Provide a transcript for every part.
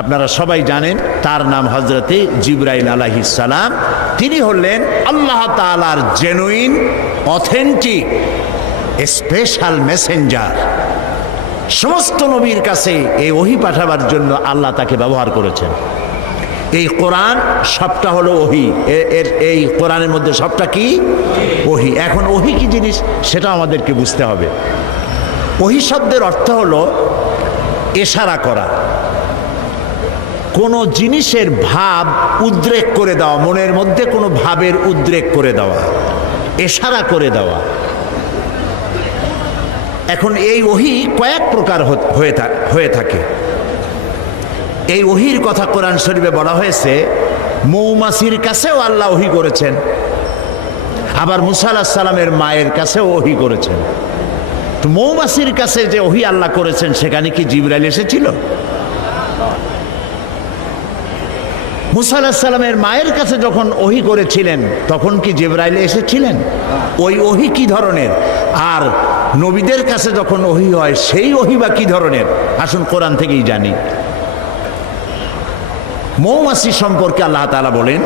আপনারা সবাই জানেন তার নাম হযরতে জিবরাইল আলাইহিস সালাম। তিনি হলেন আল্লাহ তাআলার জেনুইন অথেন্টিক স্পেশাল মেসেঞ্জার। সমস্ত নবীর কাছে এই ওহী পাঠাবার জন্য আল্লাহ তাকে ব্যবহার করেছেন। এই কোরআন সবটা হলো ওহী, এই কোরআনের মধ্যে সবটা কি ওহী। এখন ওহী কি জিনিস সেটা আমাদেরকে বুঝতে হবে। ওহী শব্দের অর্থ হলো ইশারা করা, কোনো জিনিসের ভাব উদ্রেক করে দেওয়া, মনের মধ্যে কোনো ভাবের উদ্রেক করে দেওয়া, ইশারা করে দেওয়া। এখন এই ওহী কয়েক প্রকার হয়ে থাকে। এই ওহীর কথা কোরআন শরীফে বলা হয়েছে মৌমাছির কাছেও আল্লাহ ওহী করেছেন, আবার মুসা আলাইহিস সালামের মায়ের কাছেও ওহী করেছেন। তো মৌমাছির কাছে যে ওহী আল্লাহ করেছেন সেখানে কি জিবরাইল এসেছিল? মুসা আলাইহিস সালামের মায়ের কাছে যখন ওহী করেছিলেন তখন কি জিবরাইল এসেছিলেন? ওই ওহী কি ধরনের? আর নবীদের কাছে যখন ওহী হয় সেই ওহী বা কি ধরনের? আসুন কোরআন থেকেই জানি। মৌমাছি সম্পর্কে আল্লাহ তাআলা বলেন,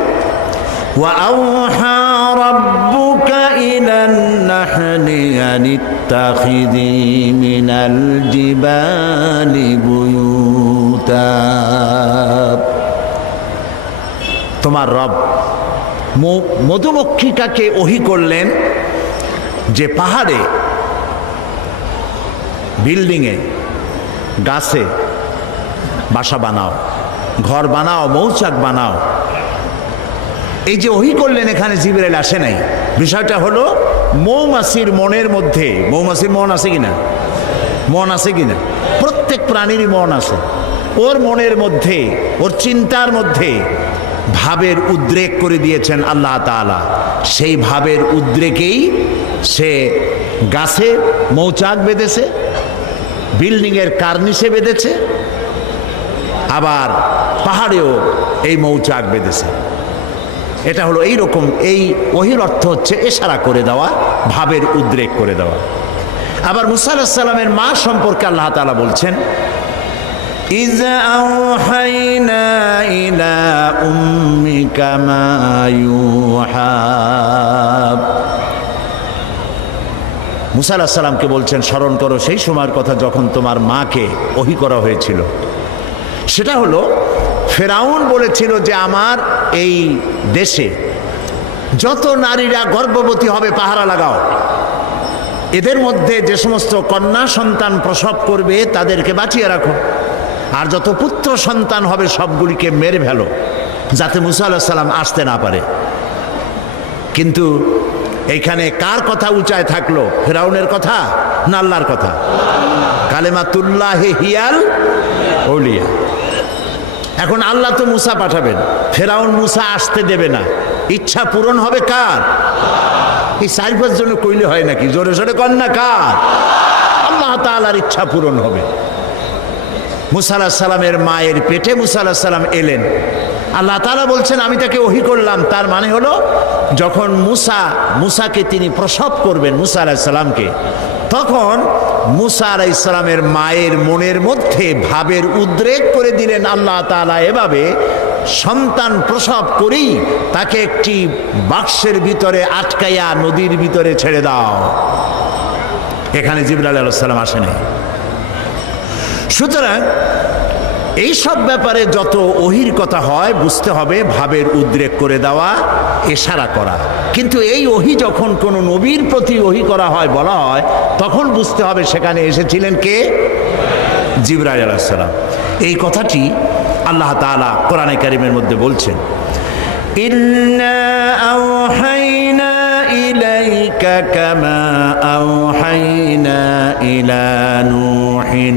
ওয়াআওহা রাব্বুকা ইলান নাহলি আনিত্তাখিযি মিনাল জিবালি বুয়ুতা। তোমার রব মধুমক্ষিকাকে ওহী করলেন যে পাহাড়ে, বিল্ডিংয়ে, গাছে বাসা বানাও, ঘর বানাও, মৌচাক বানাও। এই যে ওহী করলেন এখানে জিবরাইল আসে নাই। বিষয়টা হলো মৌমাছির মনের মধ্যে, মৌমাছির মন আছে কিনা? মন আছে কিনা? প্রত্যেক প্রাণীরই মন আছে। ওর মনের মধ্যে, ওর চিন্তার মধ্যে ভাবের উদ্রেক করে দিয়েছেন আল্লাহ তাআলা। সেই ভাবের উদ্রেকেই সে গাছে মৌচাক বেঁধেছে, বিল্ডিংয়ের কার্নিশে বেঁধেছে, আবার পাহাড়েও এই মৌচাক বেঁধেছে। এটা হলো এই রকম। এই ওহীর অর্থ হচ্ছে ইশারা করে দেওয়া, ভাবের উদ্রেক করে দেওয়া। আবার মুসা আলাইহিস সালামের মা সম্পর্কে আল্লাহ তাআলা বলছেন, ইয আওহাইনা ইলা উম্মিকা মা ইউহা। মুসা আলাইহিস সালামকে বলছেন স্মরণ করো সেই সময়ের কথা যখন তোমার মাকে ওহী করা হয়েছিল। সেটা হলো ফেরাউন বলেছিল যে আমার এই দেশে যত নারীরা গর্ভবতী হবে পাহারা লাগাও, এদের মধ্যে যে সমস্ত কন্যা সন্তান প্রসব করবে তাদেরকে বাঁচিয়ে রাখো, আর যত পুত্র সন্তান হবে সবগুলিকে মেরে ফেলো, যাতে মুসা আলাইহিস সালাম আসতে না পারে। কিন্তু এইখানে কার কথা উঁচায় থাকলো? ফেরাউনের কথা না আল্লাহর কথা? কালেমাতুল্লাহি হিয়াল আউলিয়া। এখন আল্লাহ তো মুসা পাঠাবেন, ফেরাউন মুসা আসতে দেবে না। ইচ্ছা পূরণ হবে কার? এই 4-5 জনে কইলে হয় নাকি? জোরে জোরে কন না, কার? আল্লাহ তাআলার ইচ্ছা পূরণ হবে। মুসা আলাইহিস সালামের মায়ের পেটে মুসা আলাইহিস সালাম এলেন। আল্লাহ তাআলা বলছেন আমি তাকে ওহী করলাম। তার মানে হলো যখন মুসাকে তিনি প্রসব করবেন, মুসা আলাইহিস সালামকে, তখন মুসা আলাইহিস সালামের মায়ের মনের মধ্যে ভাবের উদ্রেক করে দিলেন আল্লাহ তাআলা এভাবে, সন্তান প্রসব করেই তাকে একটি বাক্সের ভিতরে আটকাইয়া নদীর ভিতরে ছেড়ে দাও। এখানে জিবরাইল আলাইহিস সালাম আসেনি। সুতরাং এই সব ব্যাপারে যত ওহীর কথা হয় বুঝতে হবে ভাবের উদ্রেক করে দেওয়া, ইশারা করা। কিন্তু এই ওহী যখন কোনো নবীর প্রতি ওহী করা হয়, বলা হয়, তখন বুঝতে হবে সেখানে এসেছিলেন কে? জিবরাইল আলাইহিস সালাম। এই কথাটি আল্লাহ তাআলা কোরআনে কারীমের মধ্যে বলছেন, ইন্না আওহাইনা ইলাইকা কামা আওহাইনা ইলা নূহিন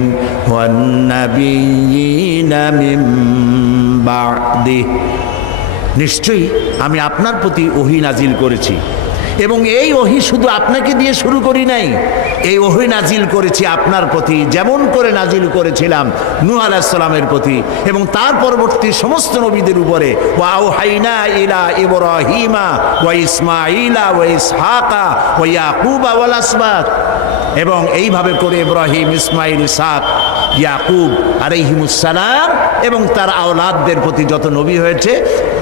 ওয়ান নাবিয়্যিনা মিন বা'দিহি। নিশ্চয়ই আমি আপনার প্রতি ওহী নাজিল করেছি, এবং এই ওহী শুধু আপনাকে দিয়ে শুরু করি নাই, এই ওহী নাজিল করেছি আপনার প্রতি যেমন করে নাজিল করেছিলাম নূহ আলাইহিস সালামের প্রতি এবং তার পরবর্তী সমস্ত নবীদের উপরে। ওয়া আওহাইনা ইলা ইব্রাহিমা ওয়া ইসমাঈলা ওয়া ইসহাকা ওয়া ইয়াকুবা ওয়াল আসবাত। এবং এইভাবে করে ইব্রাহিম, ইসমাঈল, ইসহাক ইয়াকুব আলাইহিমুস সালাম এবং তার আওলাদদের প্রতি যত নবী হয়েছে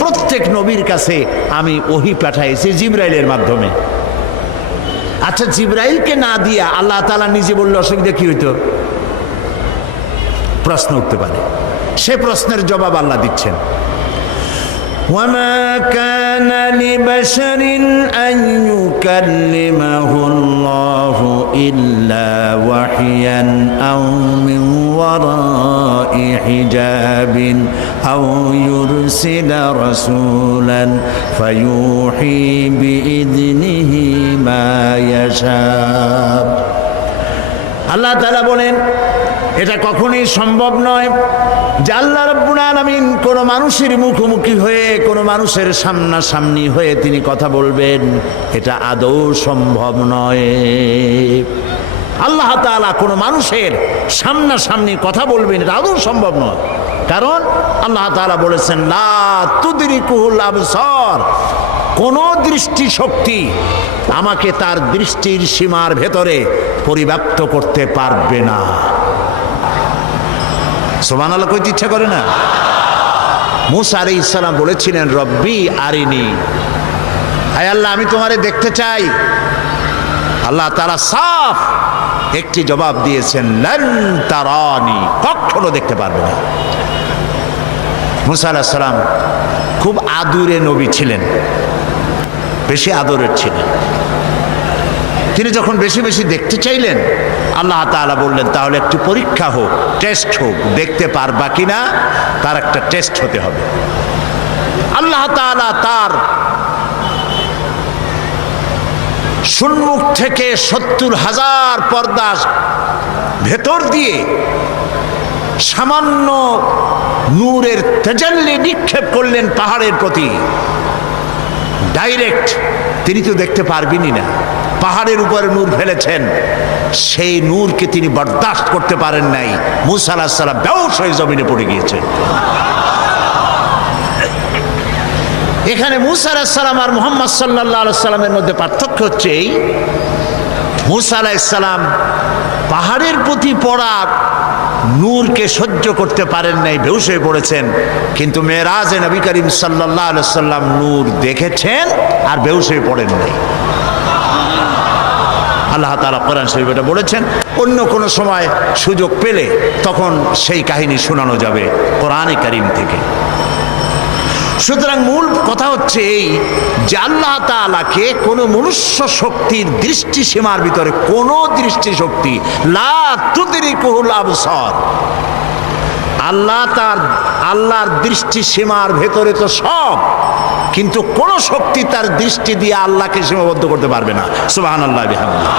প্রত্যেক নবীর কাছে আমি ওহী পাঠাইছি জিবরাইলের মাধ্যমে। আচ্ছা, জিবরাইলকে না দিয়া আল্লাহ তাআলা নিজে বললে অসুবিধা কি হইতো? প্রশ্ন উঠতে পারে, সে প্রশ্নের জবাব আল্লাহ দিচ্ছেন। وما كان لبشر أن يكلمه الله إلا وحيا أو من وراء حجاب أو يرسل رسولا فيوحي بإذنه ما يشاء। আল্লাহ তাআলা বলেন, এটা কখনোই সম্ভব নয় যে আল্লাহ রাব্বুল আলামিন কোন মানুষের মুখোমুখি হয়ে কোন মানুষের সামনাসামনি হয়ে তিনি কথা বলবেন, এটা আদৌ সম্ভব নয়। আল্লাহ তাআলা কোন মানুষের সামনাসামনি কথা বলবেন, এটা আদৌ সম্ভব নয়। কারণ আল্লাহ তাআলা বলেছেন, লা তুদরিকুহুল আবসার, কোন দৃষ্টি শক্তি আমাকে তার দৃষ্টির সীমার ভেতরে পরিব্যাপ্ত করতে পারবে না। সুবহানাল্লাহ কইতে ইচ্ছা করে না? মূসা আলাইহিস সালাম বলেছিলেন, রব্বি আরিনি, আয় আল্লাহ আমি তোমারে দেখতে চাই। আল্লাহ তাআলা সাফ একটি জবাব দিয়েছেন, লান তারানি, কখনো দেখতে পারবে না। মূসা আলাইহিস সালাম খুব আদুরে নবী ছিলেন, বেশি আদরের ছিলেন। তিনি যখন বেশি বেশি দেখতে চাইলেন, আল্লাহ তাআলা বললেন, তাহলে একটি পরীক্ষা হোক, টেস্ট হোক, দেখতে পারবা কিনা তার একটা টেস্ট হতে হবে। আল্লাহ তাআলা তার সম্মুখ থেকে ৭০,০০০ পর্দা ভেতর দিয়ে সামান্য নূরের তাজাল্লি নিক্ষেপ করলেন পাহাড়ের প্রতি। ডাইরেক্ট তিনি তো দেখতে পারবেনই না, পাহাড়ের উপরে নূর ফেলেছেন, সেই নূরকে তিনি বরদাস্ত করতে পারেন নাই। মূসা আলাইহিস সালাম বেহুশ হয়ে জমিনে পড়ে গিয়েছেন। এখানে মূসা আলাইহিস সালাম আর মুহাম্মদ সাল্লাল্লাহু আলাইহি সাল্লামের মধ্যে পার্থক্য হচ্ছে এই, মূসা আলাইহিস সালাম পাহাড়ের প্রতি পড়া নূরকে সহ্য করতে পারেন নাই, বেহুশ হয়ে পড়েছেন। কিন্তু মেরাজে নবী করিম সাল্লাল্লাহু আলাইহি সাল্লাম নূর দেখেছেন আর বেহুশ হয়ে পড়েন নাই। আল্লাহ তাআলা কোরআন শরীফে এটা বলেছেন। অন্য কোনো সময় সুযোগ পেলে তখন সেই কাহিনী শোনানো যাবে কোরআনে কারীম থেকে। সুতরাং মূল কথা হচ্ছে এই যে আল্লাহ তাআলাকে কোনো মনুষ্য শক্তির দৃষ্টি সীমার ভিতরে, কোনো দৃষ্টি শক্তি, লা তুদরিকুহুল আবসার, আল্লাহর দৃষ্টি সীমার ভেতরে তো সব, কিন্তু কোন শক্তি তার দৃষ্টি দিয়ে আল্লাহকে সীমাবদ্ধ করতে পারবে না। সুবহানাল্লাহ বিহামদিহি।